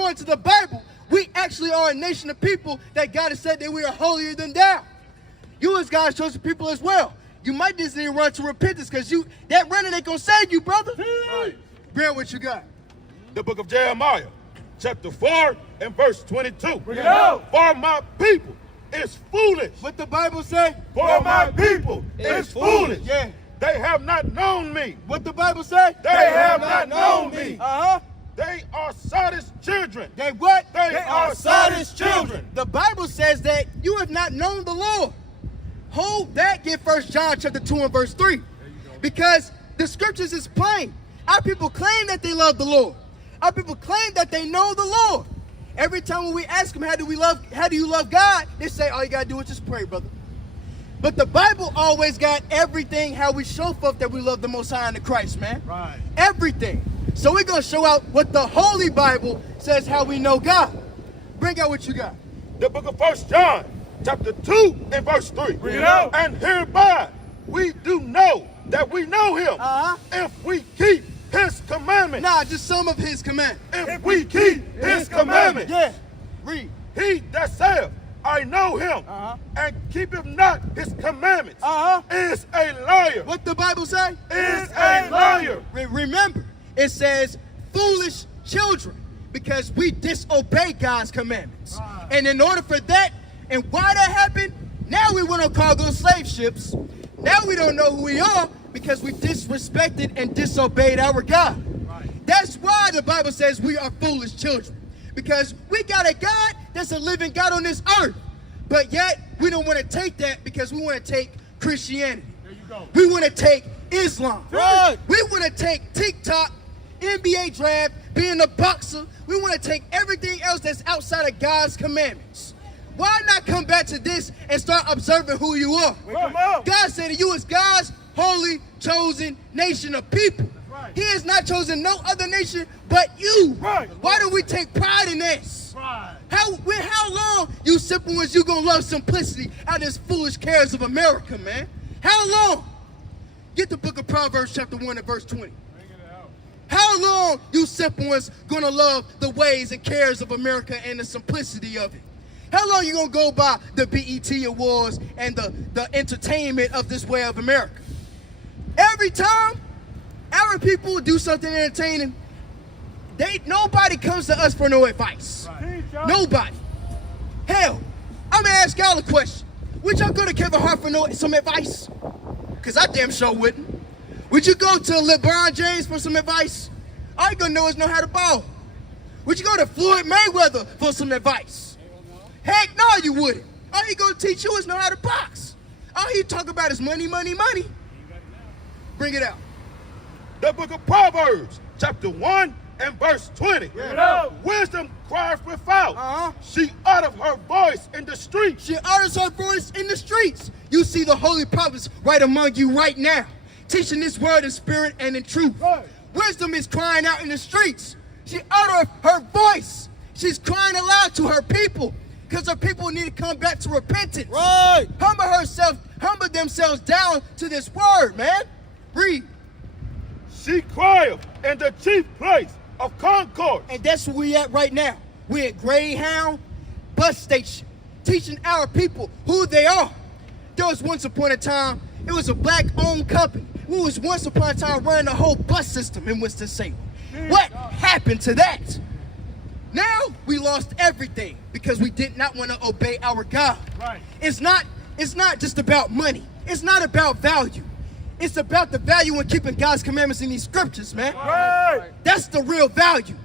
according to the Bible, we actually are a nation of people that God has said that we are holier than thou. You as God's chosen people as well. You might just need to run to repentance because that running ain't going to save you, brother. Right. Bring what you got. The book of Jeremiah, chapter 4 and verse 22. Bring it out. For my people is foolish. What the Bible say? For my people is foolish. Yeah. They have not known me. What the Bible say? They have not known me. Uh-huh. They are Sodom's children. They what? They are Sodom's children. The Bible says that you have not known the Lord. Hold that, get 1 John chapter 2 and verse 3. Because the scriptures is plain. Our people claim that they love the Lord. Our people claim that they know the Lord. Every time when we ask them, how do you love God? They say, all you got to do is just pray, brother. But the Bible always got everything, how we show forth that we love the Most High and the Christ, man. Right. Everything. So we're going to show out what the Holy Bible says how we know God. Bring out what you got. The book of 1 John, chapter 2 and verse 3. Bring it out. And hereby we do know that we know him if we keep his commandments. Nah, just some of his commandments. If we keep his commandments. Yeah. Read. He that saith, I know him, and keepeth not his commandments, is a liar. What the Bible say? Is a liar. Remember, it says foolish children because we disobey God's commandments. Right. And in order for that, and why that happened, now we went on cargo slave ships. Now we don't know who we are because we disrespected and disobeyed our God. Right. That's why the Bible says we are foolish children. Because we got a God that's a living God on this earth. But yet, we don't want to take that because we want to take Christianity. There you go. We want to take Islam. Right. We want to take TikTok, NBA draft, being a boxer. We want to take everything else that's outside of God's commandments. Why not come back to this and start observing who you are? Come on. God said that you is God's holy, chosen nation of people. Right. He has not chosen no other nation but you. Right. Why do we take pride in this? Right. How long, you simple ones, you gonna love simplicity out of this foolish cares of America, man? How long? Get the book of Proverbs chapter 1 and verse 20. Bring it out. How long, you simple ones, gonna love the ways and cares of America and the simplicity of it? How long you gonna go by the BET Awards and the entertainment of this way of America? Every time our people do something entertaining, nobody comes to us for no advice. Right. Nobody. Hell, I'm gonna ask y'all a question. Would y'all go to Kevin Hart for some advice? Because I damn sure wouldn't. Would you go to LeBron James for some advice? All you gonna know is know how to ball. Would you go to Floyd Mayweather for some advice? Heck no, you wouldn't. All he gonna teach you is know how to box. All he talk about is money, money, money. Bring it out. The book of Proverbs, chapter 1 and verse 20. Bring it out. Wisdom crieth without. She uttereth her voice in the streets. She utters her voice in the streets. You see the holy prophets right among you right now, teaching this word in spirit and in truth. Right. Wisdom is crying out in the streets. She uttereth her voice. She's crying aloud to her people because her people need to come back to repentance. Right. Humble themselves down to this word, man. Read. She crieth in the chief place of concourse. And that's where we at right now. We're at Greyhound bus station, teaching our people who they are. There was once upon a time, it was a black-owned company. We was once upon a time running the whole bus system in Winston-Salem. What happened to that? Now we lost everything because we did not want to obey our God. Right. It's not just about money. It's not about value. It's about the value in keeping God's commandments in these scriptures, man. Right. That's the real value.